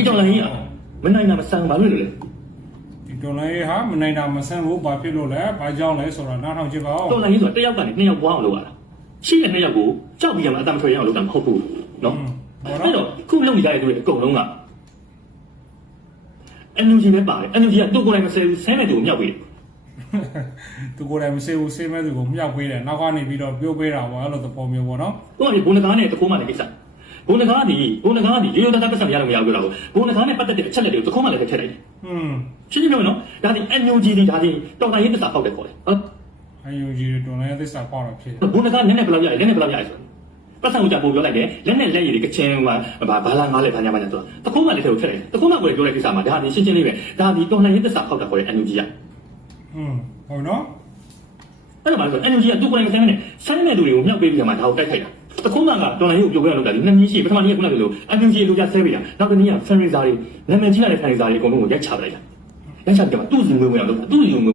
ဒီတော်လိုင်းကြီးမနိုင်တာမဆန်ဘာလို့လဲဒီတော်လိုင်းဟာမနိုင်တာမဆန်ဘူးဘာဖြစ်လို့လဲဘာကြောင့်လဲဆိုတော့နားထောင်ကြည့်ပါဦးတော်လိုင်းကြီးဆိုတော့တစ်ယောက်ကနေနှစ်ယောက်ပွားအောင်လုပ်ရတာရှိတဲ့နှစ်ယောက်ကိုကြောက်ပြီးရမှာအတမထွက်ရအောင်လုပ်တာမဟုတ်ဘူးနော်အဲ့တော့ခုလုပ်နေကြတဲ့သူတွေအကုန်လုံးက NUG နဲ့ပါတယ် NUG ကသူ့ကိုယ်တိုင်မဆဲဘူးဆဲမဲ့သူကိုမြောက်ပေးတယ်သူကိုယ်တိုင်မဆဲဘူးဆဲမဲ့သူကိုမြောက်ပေးတယ်နောက်ကနေပြီးတော့ပြောပေးတာပေါ့အဲ့လိုသဘောမျိုးပေါ့နော်သူကဒီဘုံနကားနဲ့တခိုးမှလည်းကိစ္စဘုံနကားဒီရိုးရိုးသားသားပတ်စံရလို့မရဘူးလို့ဘုံနကားနဲ့ပတ်သက်တဲ့အချက်လက်တွေကိုတခိုးမှလည်းထည့်လိုက်တယ်ရှင်းရှင်းပြောမယ်နော်ဒါဒီ NUG ဒီဒါဒီတော်တိုင်းရေးသစ္စာပေါက်တယ်ခေါ်တယ်ဟုတ် NUG တော်တိုင်းရေးသစ္စာပေါက်တာဖြစ်တယ်ဘုံနကားနည်းနည်းဘယ်လောက်ရလဲနည်းနည်းဘယ်လောက်ရလဲဆိုပတ်စံကိုကြပုံပြောလိုက်တယ်လက်နဲ့လက်ရည်တွေကချင်းဘာလာငါးလဲဘာညာဘာညာဆိုတာတခိုးမှလည်းထည့်လို့ထည့်တယ်တခိုးမှကိုလည်းပြောတဲ့ကိစ္စမှာဒါဒီရှင်းရှင်းလေးပဲဒါဒီတော်တိုင်းရေးသစ္စာပေါက်တာခေါ်တယ် NUG ကဟုတ်နော်အဲ့တော့ဘာလို့ NUG ကသူ့ကိုယ်တိုင်မဆိုင်နဲ့ဆိုင်မဲ့သူတွေကိုမြောက်ပေးပြီးမှဒါကိုတိုက်ခိုက်တာတခုမှကတော်လိုင်းကိုပြောပြရလို့တာဒီနှစ်မျိုးရှိပထမနေ့ကခုနကလို NUG လိုကြဆဲပေးတာနောက်တစ်နေ့က fundraiser တွေနာမည်ကြီးရတဲ့ fundraiser တွေအကုန်လုံးကိုရိုက်ချပလိုက်တာရိုက်ချပြီးတော့သူ့စီငွေဝင်အောင်လုပ်တာသူ့စီငွေ